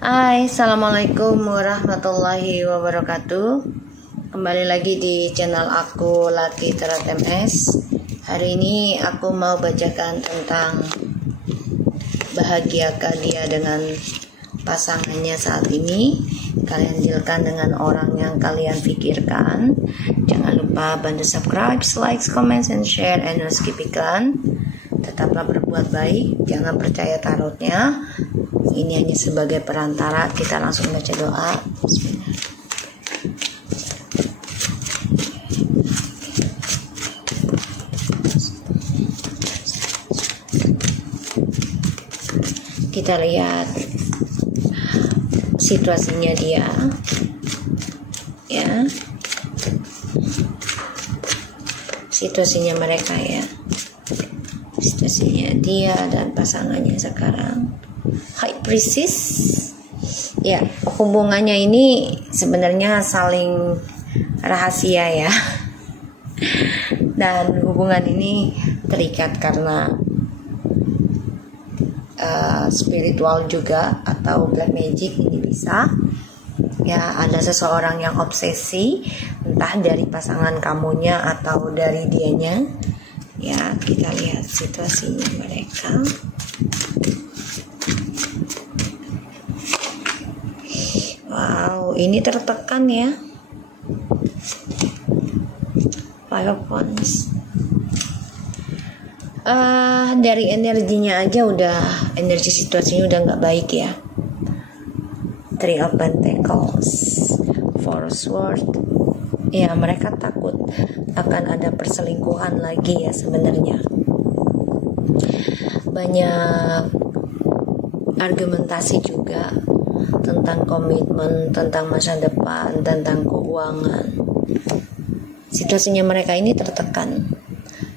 Hai, assalamualaikum warahmatullahi wabarakatuh. Kembali lagi di channel aku Laki Terat MS. Hari ini aku mau bacakan tentang bahagiakah dia dengan pasangannya saat ini. Kalian dealkan dengan orang yang kalian pikirkan. Jangan lupa bantu subscribe, like, comment, and share, and skip iklan. Tetaplah berbuat baik, jangan percaya tarotnya. Ini hanya sebagai perantara. Kita langsung baca doa. Bismillah. Kita lihat situasinya dia, ya, situasinya mereka, ya, situasinya dia dan pasangannya sekarang. High Priestess, ya, hubungannya ini sebenarnya saling rahasia, ya, dan hubungan ini terikat karena spiritual juga atau black magic. Ini bisa, ya, ada seseorang yang obsesi, entah dari pasangan kamunya atau dari dianya, ya. Kita lihat situasinya mereka. Wow, ini tertekan, ya. Five of Wands. Dari energinya aja udah, energi situasinya udah nggak baik, ya. Three of Pentacles, Four of Swords. Ya, mereka takut akan ada perselingkuhan lagi, ya, sebenarnya. Banyak argumentasi juga tentang komitmen, tentang masa depan, tentang keuangan. Situasinya mereka ini tertekan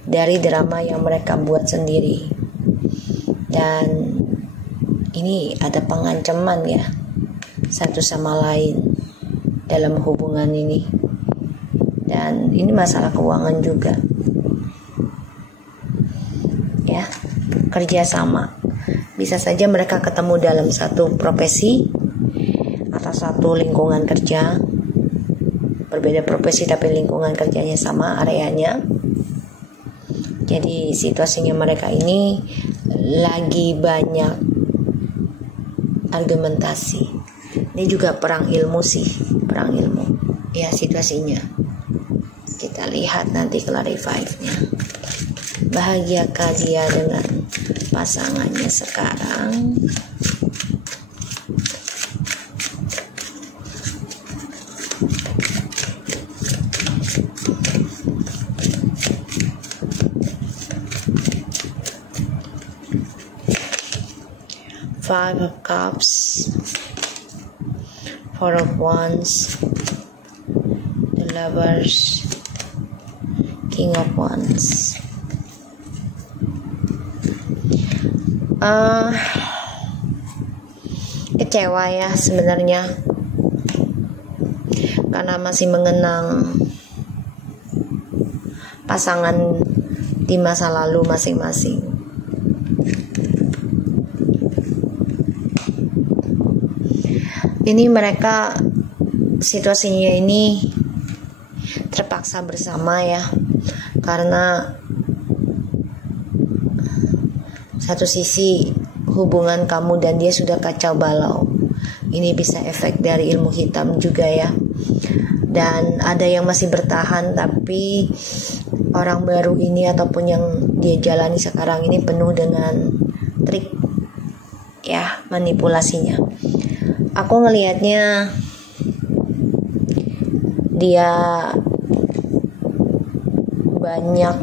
dari drama yang mereka buat sendiri, dan ini ada pengancaman, ya, satu sama lain dalam hubungan ini, dan ini masalah keuangan juga, ya. Kerjasama, bisa saja mereka ketemu dalam satu profesi atau satu lingkungan kerja, berbeda profesi tapi lingkungan kerjanya sama, areanya. Jadi situasinya mereka ini lagi banyak argumentasi. Ini juga perang ilmu sih, perang ilmu, ya, situasinya. Kita lihat nanti clarify-nya. Bahagiakah dia dengan pasangannya sekarang? Five of Cups, Four of Wands, The Lovers, King of Wands. Kecewa, ya, sebenarnya, karena masih mengenang pasangan di masa lalu masing-masing. Ini mereka situasinya ini terpaksa bersama, ya, karena satu sisi hubungan kamu dan dia sudah kacau balau. Ini bisa efek dari ilmu hitam juga, ya, dan ada yang masih bertahan, tapi orang baru ini ataupun yang dia jalani sekarang ini penuh dengan trik, ya, manipulasinya. Aku ngelihatnya dia banyak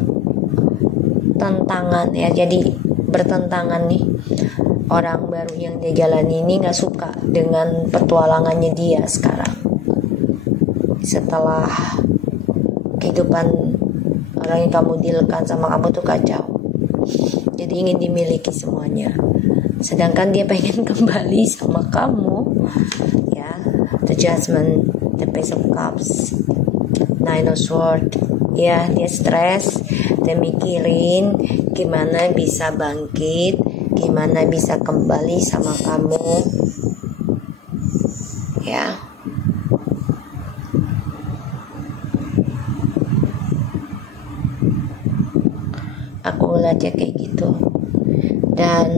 tantangan, ya, jadi bertentangan nih. Orang baru yang dia jalani ini gak suka dengan petualangannya dia sekarang. Setelah kehidupan orang yang kamu dealkan sama kamu tuh kacau, jadi ingin dimiliki semuanya, sedangkan dia pengen kembali sama kamu, ya. The Judgment, The Page of Cups, Nine of Swords, ya. Dia stres, dia mikirin gimana bisa bangkit, gimana bisa kembali sama kamu, ya. Aku ngeliatnya kayak gitu. Dan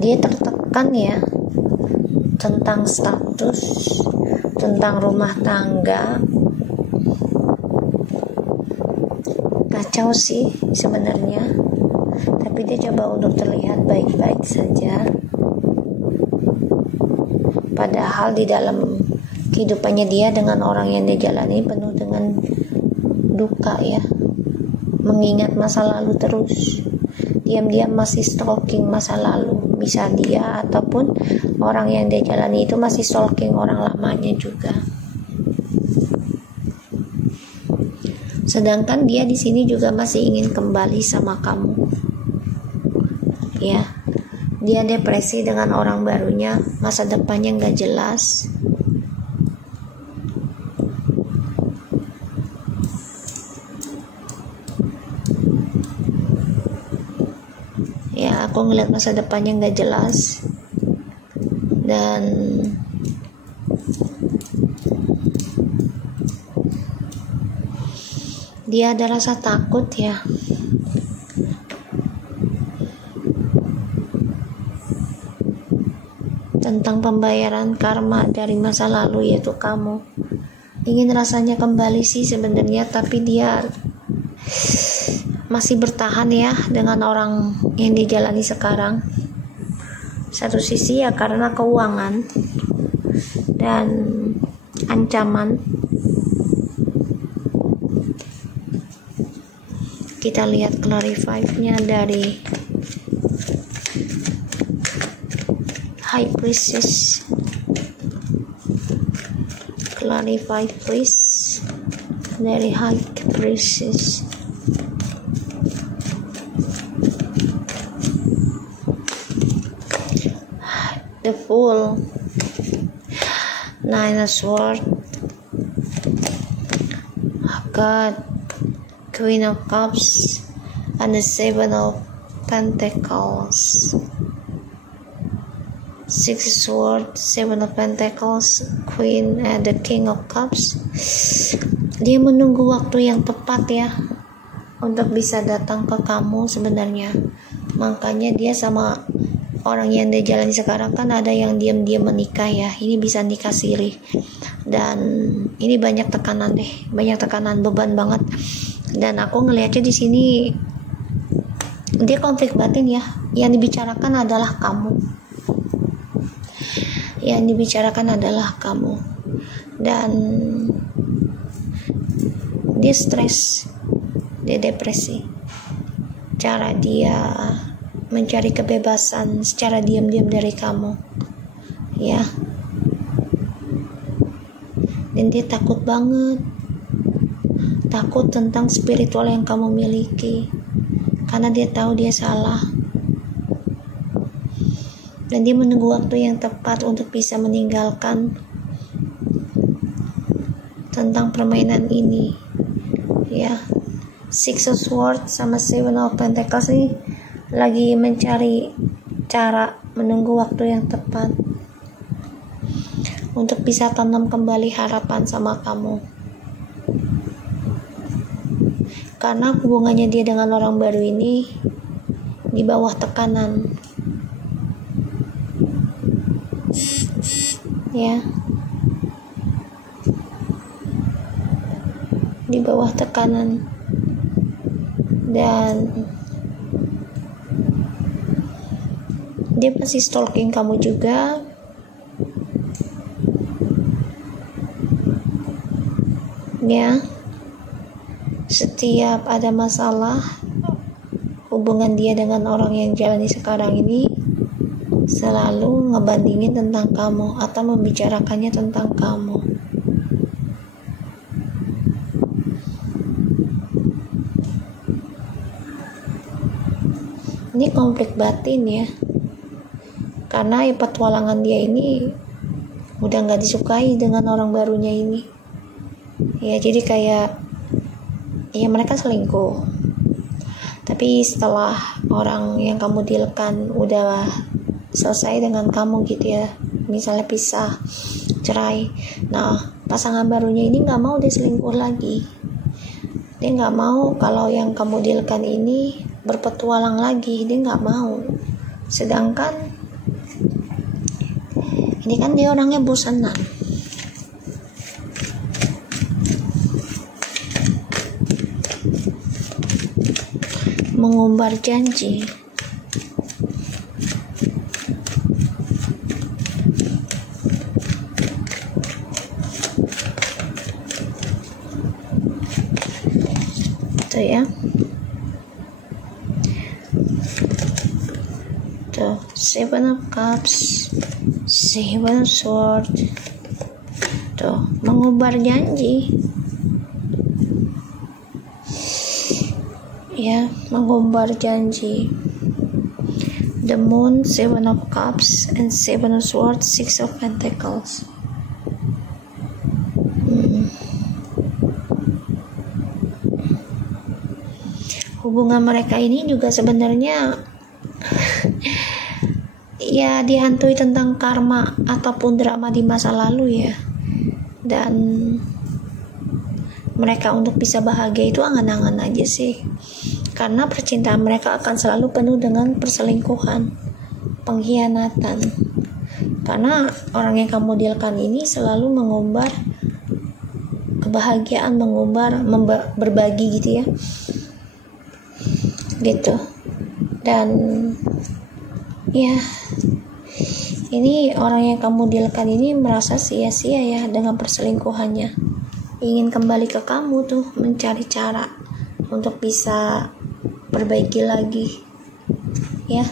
dia tertekan ya, tentang status, tentang rumah tangga. Kacau sih sebenarnya, tapi dia coba untuk terlihat baik-baik saja, padahal di dalam kehidupannya dia dengan orang yang dia jalani penuh dengan duka ya, mengingat masa lalu terus, diam-diam masih stalking masa lalu. Bisa dia ataupun orang yang dia jalani itu masih stalking orang lamanya juga. Sedangkan dia di sini juga masih ingin kembali sama kamu. Ya, dia depresi dengan orang barunya, masa depannya nggak jelas. Ya, aku ngeliat masa depannya nggak jelas, dan dia ada rasa takut ya. Tentang pembayaran karma dari masa lalu, yaitu kamu. Ingin rasanya kembali sih sebenarnya, tapi dia masih bertahan ya dengan orang yang dijalani sekarang. Satu sisi ya karena keuangan dan ancaman. Kita lihat clarify-nya dari High Priestess. Clarify please dari High Priestess. The Fool, Nine of Swords, God, Queen of Cups, and the Seven of Pentacles. Six of Swords, Seven of Pentacles, Queen, and the King of Cups. Dia menunggu waktu yang tepat ya untuk bisa datang ke kamu sebenarnya. Makanya dia sama orang yang dia jalani sekarang kan ada yang diam-diam menikah ya. Ini bisa nikah siri. Dan ini banyak tekanan deh, banyak tekanan, beban banget. Dan aku ngelihatnya di sini dia konflik batin ya. Yang dibicarakan adalah kamu. Yang dibicarakan adalah kamu. Dan dia stres, dia depresi. Cara dia mencari kebebasan secara diam-diam dari kamu ya, dan dia takut banget, takut tentang spiritual yang kamu miliki karena dia tahu dia salah, dan dia menunggu waktu yang tepat untuk bisa meninggalkan tentang permainan ini ya. Six of Swords sama Seven of Pentacles ini lagi mencari cara, menunggu waktu yang tepat untuk bisa tanam kembali harapan sama kamu, karena hubungannya dia dengan orang baru ini di bawah tekanan ya, di bawah tekanan. Dan dia masih stalking kamu juga. Ya, setiap ada masalah hubungan dia dengan orang yang jalani sekarang ini, selalu ngebandingin tentang kamu atau membicarakannya tentang kamu. Ini konflik batin ya, karena ya petualangan dia ini udah gak disukai dengan orang barunya ini ya. Jadi kayak ya mereka selingkuh, Tapi setelah orang yang kamu dealkan udah selesai dengan kamu gitu ya, misalnya pisah, cerai, nah pasangan barunya ini nggak mau dia selingkuh lagi. Dia nggak mau kalau yang kamu dealkan ini berpetualang lagi, dia nggak mau. Sedangkan ini kan dia orangnya bosanan. Mengumbar janji. Tuh ya. Tuh, Seven of Cups, Seven of Swords. Tuh, mengumbar janji. Ya, mengumbar janji. The Moon, Seven of Cups, and Seven of Swords, Six of Pentacles. Hubungan mereka ini juga sebenarnya ya dihantui tentang karma ataupun drama di masa lalu ya. Dan mereka untuk bisa bahagia itu angan-angan aja sih. Karena percintaan mereka akan selalu penuh dengan perselingkuhan, pengkhianatan. Karena orang yang kamu dealkan ini selalu mengumbar kebahagiaan, berbagi gitu ya. Gitu. Dan ya, ini orang yang kamu dealkan ini merasa sia-sia ya dengan perselingkuhannya. Ingin kembali ke kamu tuh, mencari cara untuk bisa perbaiki lagi ya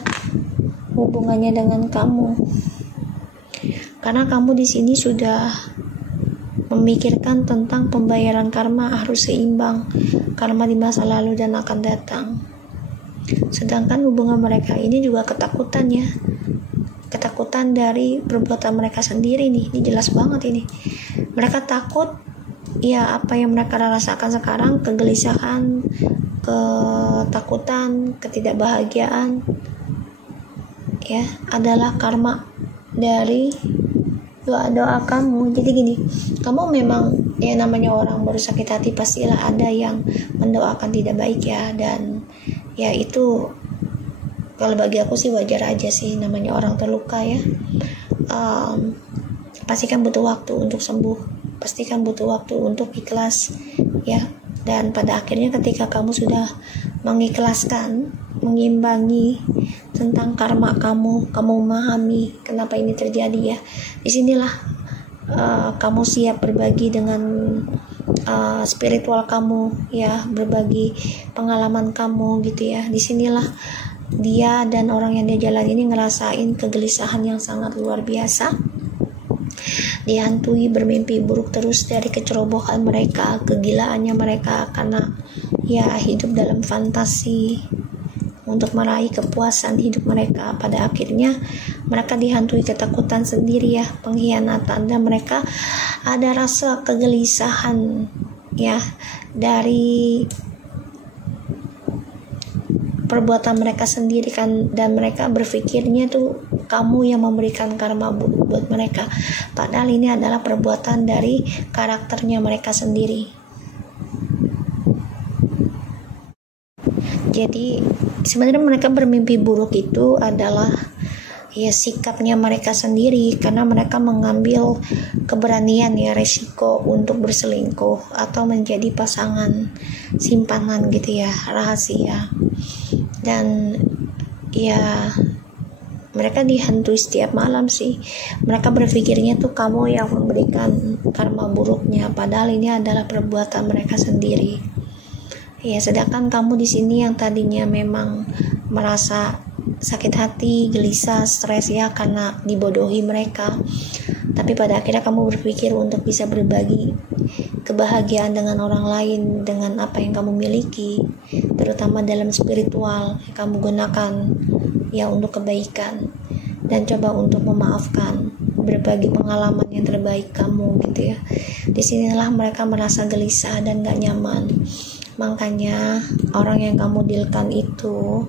hubungannya dengan kamu. Karena kamu di sini sudah memikirkan tentang pembayaran karma, harus seimbang karma di masa lalu dan akan datang. Sedangkan hubungan mereka ini juga ketakutan ya, ketakutan dari perbuatan mereka sendiri nih. Ini jelas banget ini. Mereka takut ya apa yang mereka rasakan sekarang, kegelisahan, ketakutan, ketidakbahagiaan ya adalah karma dari doa-doa kamu. Jadi gini, kamu memang ya namanya orang baru sakit hati pastilah ada yang mendoakan tidak baik ya. Dan ya itu kalau bagi aku sih wajar aja sih, namanya orang terluka ya. Pasti kan butuh waktu untuk sembuh, pastikan butuh waktu untuk ikhlas ya. Dan pada akhirnya ketika kamu sudah mengikhlaskan, mengimbangi tentang karma kamu memahami kenapa ini terjadi ya, disinilah kamu siap berbagi dengan spiritual kamu ya, berbagi pengalaman kamu gitu ya. Disinilah dia dan orang yang dia jalan ini ngerasain kegelisahan yang sangat luar biasa, dihantui bermimpi buruk terus dari kecerobohan mereka, kegilaannya mereka karena ya hidup dalam fantasi untuk meraih kepuasan hidup mereka. Pada akhirnya mereka dihantui ketakutan sendiri ya, pengkhianatan, dan mereka ada rasa kegelisahan ya dari perbuatan mereka sendiri kan. Dan mereka berpikirnya tuh kamu yang memberikan karma buat mereka, padahal ini adalah perbuatan dari karakternya mereka sendiri. Jadi sebenarnya mereka bermimpi buruk itu adalah ya sikapnya mereka sendiri, karena mereka mengambil keberanian ya, resiko untuk berselingkuh atau menjadi pasangan simpanan gitu ya, rahasia. Dan ya mereka dihantui setiap malam sih. Mereka berpikirnya tuh kamu yang memberikan karma buruknya, padahal ini adalah perbuatan mereka sendiri. Ya, sedangkan kamu di sini yang tadinya memang merasa sakit hati, gelisah, stres ya karena dibodohi mereka. Tapi pada akhirnya kamu berpikir untuk bisa berbagi kebahagiaan dengan orang lain dengan apa yang kamu miliki, terutama dalam spiritual yang kamu gunakan ya untuk kebaikan, dan coba untuk memaafkan, berbagi pengalaman yang terbaik kamu gitu ya. Disinilah mereka merasa gelisah dan gak nyaman. Makanya orang yang kamu dealkan itu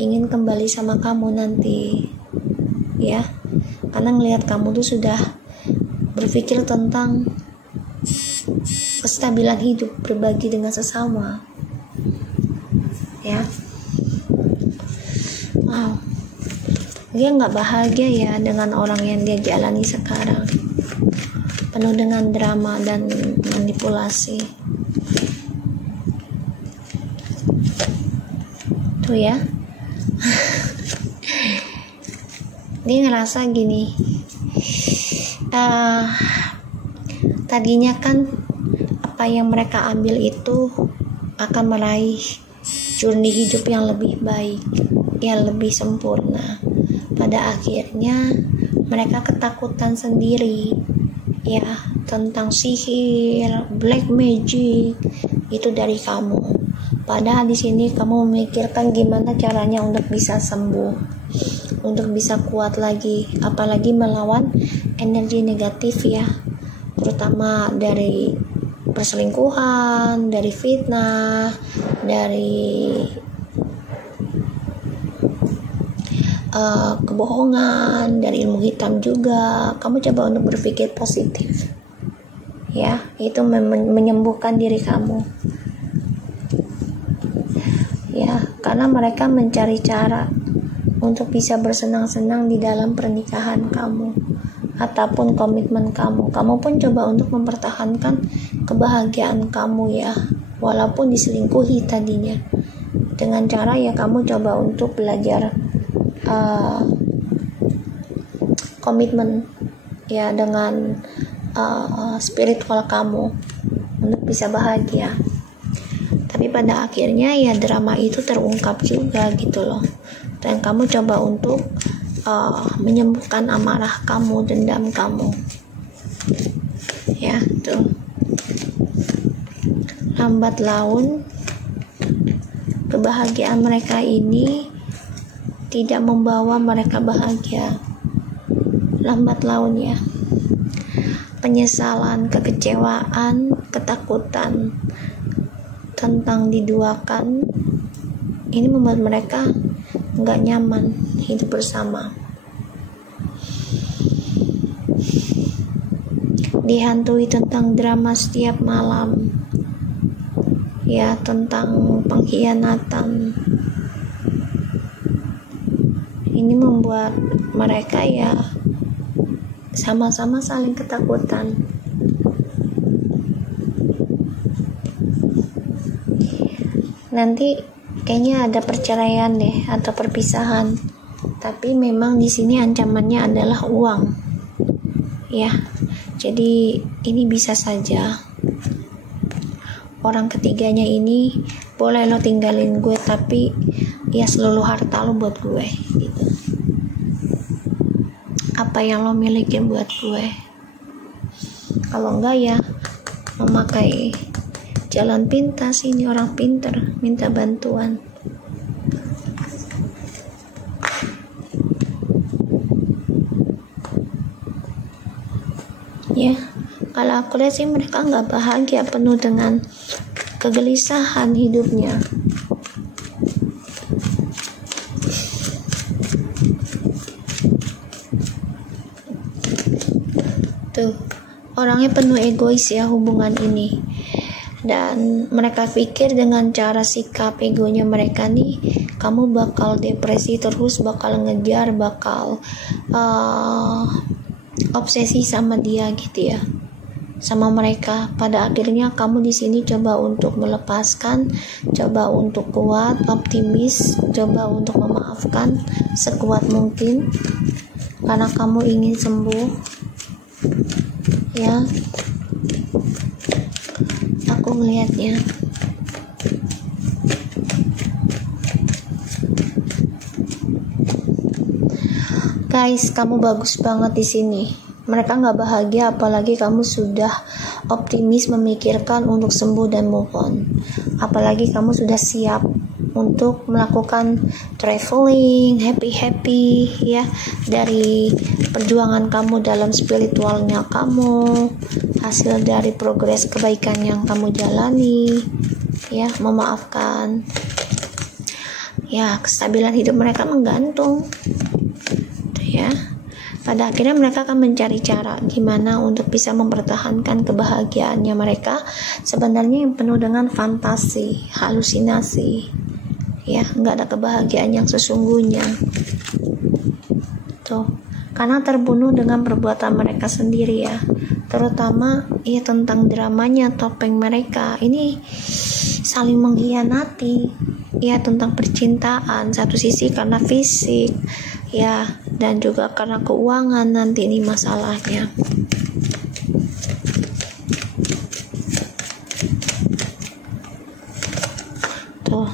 ingin kembali sama kamu nanti, ya, karena ngelihat kamu tuh sudah berpikir tentang kestabilan hidup, berbagi dengan sesama, ya. Wow, dia nggak bahagia ya dengan orang yang dia jalani sekarang, penuh dengan drama dan manipulasi. Tuh ya. Dia ngerasa gini, tadinya kan apa yang mereka ambil itu akan meraih journey hidup yang lebih baik, yang lebih sempurna. Pada akhirnya mereka ketakutan sendiri, ya, tentang sihir, black magic itu dari kamu. Padahal di sini kamu memikirkan gimana caranya untuk bisa sembuh, untuk bisa kuat lagi, apalagi melawan energi negatif, ya, terutama dari perselingkuhan, dari fitnah, dari kebohongan, dari ilmu hitam juga. Kamu coba untuk berpikir positif, ya, itu menyembuhkan diri kamu, ya, karena mereka mencari cara untuk bisa bersenang-senang di dalam pernikahan kamu ataupun komitmen kamu. Kamu pun coba untuk mempertahankan kebahagiaan kamu, ya, walaupun diselingkuhi tadinya, dengan cara ya kamu coba untuk belajar komitmen, ya, dengan spiritual kamu untuk bisa bahagia. Tapi pada akhirnya ya drama itu terungkap juga gitu loh, dan kamu coba untuk menyembuhkan amarah kamu, dendam kamu, ya, tuh. Lambat laun kebahagiaan mereka ini tidak membawa mereka bahagia. Lambat laun, ya, penyesalan, kekecewaan, ketakutan tentang diduakan ini membuat mereka nggak nyaman hidup bersama. Dihantui tentang drama setiap malam, ya, tentang pengkhianatan. Ini membuat mereka ya sama-sama saling ketakutan. Nanti kayaknya ada perceraian deh atau perpisahan. Tapi memang di sini ancamannya adalah uang, ya. Jadi ini bisa saja orang ketiganya ini boleh lo tinggalin gue, tapi ya seluruh harta lo buat gue gitu. Apa yang lo milikin buat gue. Kalau enggak ya memakai jalan pintas, ini orang pinter, minta bantuan. Ya, kalau aku lihat sih mereka nggak bahagia, penuh dengan kegelisahan hidupnya. Tuh, orangnya penuh egois ya hubungan ini. Dan mereka pikir dengan cara sikap egonya mereka nih, kamu bakal depresi terus, bakal ngejar, bakal obsesi sama dia gitu ya, sama mereka. Pada akhirnya kamu di sini coba untuk melepaskan, coba untuk kuat, optimis, coba untuk memaafkan sekuat mungkin karena kamu ingin sembuh, ya. Aku melihatnya. Guys, kamu bagus banget di sini. Mereka nggak bahagia, apalagi kamu sudah optimis memikirkan untuk sembuh dan move on. Apalagi kamu sudah siap untuk melakukan traveling, happy ya, dari perjuangan kamu dalam spiritualnya kamu, hasil dari progres kebaikan yang kamu jalani. ya, memaafkan. Ya, kestabilan hidup mereka menggantung, ya. Pada akhirnya mereka akan mencari cara gimana untuk bisa mempertahankan kebahagiaannya mereka sebenarnya yang penuh dengan fantasi, halusinasi, ya, nggak ada kebahagiaan yang sesungguhnya tuh, karena terbunuh dengan perbuatan mereka sendiri, ya, terutama ya tentang dramanya topeng mereka ini saling mengkhianati, ya, tentang percintaan satu sisi karena fisik, ya, dan juga karena keuangan nanti ini masalahnya. Tuh.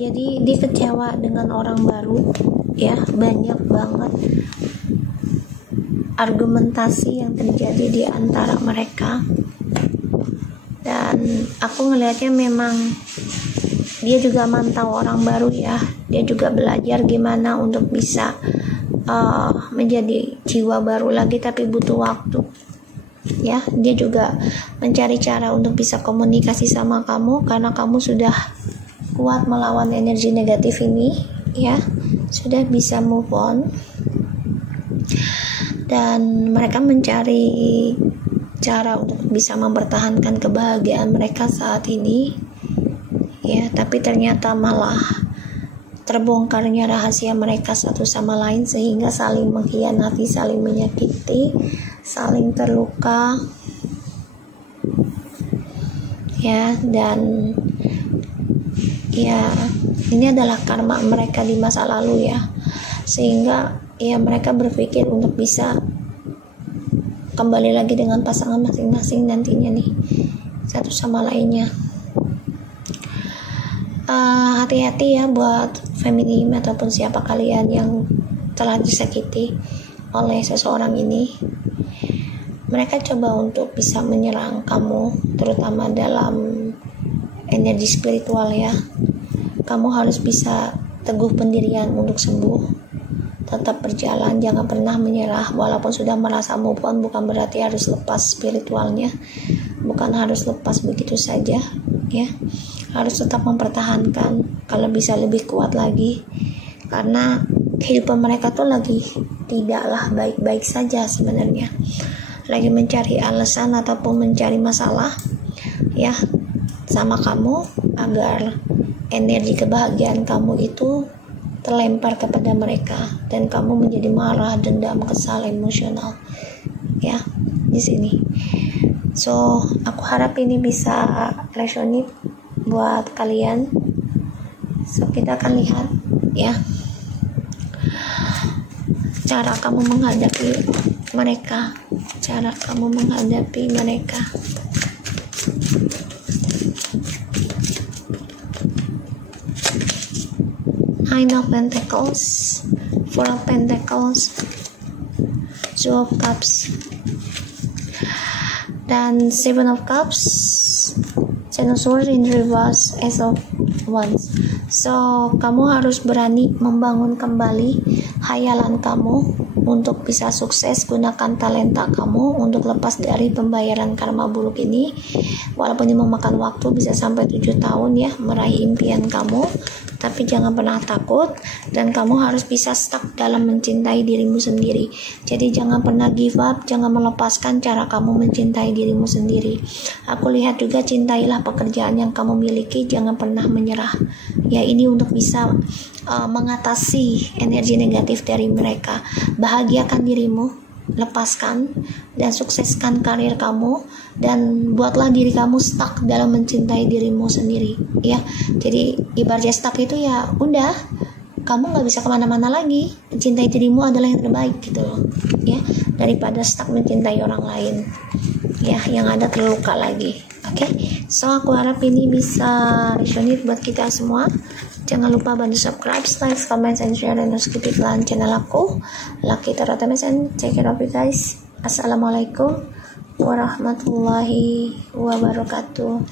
Jadi dia kecewa dengan orang baru, ya, banyak banget argumentasi yang terjadi di antara mereka, dan aku ngelihatnya memang dia juga mantau orang baru, ya, dia juga belajar gimana untuk bisa menjadi jiwa baru lagi, tapi butuh waktu, ya. Dia juga mencari cara untuk bisa komunikasi sama kamu karena kamu sudah kuat melawan energi negatif ini, ya, sudah bisa move on, dan mereka mencari cara untuk bisa mempertahankan kebahagiaan mereka saat ini, ya, tapi ternyata malah terbongkarnya rahasia mereka satu sama lain sehingga saling mengkhianati, saling menyakiti, saling terluka, ya, dan ya ini adalah karma mereka di masa lalu, ya, sehingga ya mereka berpikir untuk bisa kembali lagi dengan pasangan masing-masing nantinya nih satu sama lainnya. Hati-hati ya buat feminim ataupun siapa kalian yang telah disakiti oleh seseorang ini. Mereka coba untuk bisa menyerang kamu, terutama dalam energi spiritual, ya. Kamu harus bisa teguh pendirian untuk sembuh, tetap berjalan, jangan pernah menyerah. Walaupun sudah merasa move on, bukan berarti harus lepas spiritualnya, bukan harus lepas begitu saja, ya. Harus tetap mempertahankan, kalau bisa lebih kuat lagi, karena kehidupan mereka tuh lagi tidaklah baik-baik saja sebenarnya, lagi mencari alasan ataupun mencari masalah, ya, sama kamu agar energi kebahagiaan kamu itu terlempar kepada mereka dan kamu menjadi marah, dendam, kesal, emosional, ya, di sini. So, aku harap ini bisa resonate buat kalian. So, kita akan lihat, ya, cara kamu menghadapi mereka, Nine of Pentacles, Four of Pentacles, Two of Cups, dan Seven of Cups, Ten of Swords in reverse, Ace of Wands. So, kamu harus berani membangun kembali hayalan kamu untuk bisa sukses. Gunakan talenta kamu untuk lepas dari pembayaran karma buruk ini. Walaupun ini memakan waktu, bisa sampai 7 tahun, ya, meraih impian kamu. Tapi jangan pernah takut, dan kamu harus bisa stuck dalam mencintai dirimu sendiri. Jadi jangan pernah give up, jangan melepaskan cara kamu mencintai dirimu sendiri. Aku lihat juga, cintailah pekerjaan yang kamu miliki, jangan pernah menyerah. Ya, ini untuk bisa mengatasi energi negatif dari mereka. Bahagiakan dirimu, lepaskan dan sukseskan karir kamu, dan buatlah diri kamu stuck dalam mencintai dirimu sendiri, ya. Jadi ibaratnya stuck itu, ya udah, kamu nggak bisa kemana-mana lagi. Mencintai dirimu adalah yang terbaik, gitu loh, ya, daripada stuck mencintai orang lain, ya, yang ada terluka lagi. Oke, so aku harap ini bisa resonate buat kita semua. Jangan lupa bantu subscribe, like, comment, and share, dan skip iklan channel aku, Lucky Tarot MSN. Check it out, guys. Assalamualaikum warahmatullahi wabarakatuh.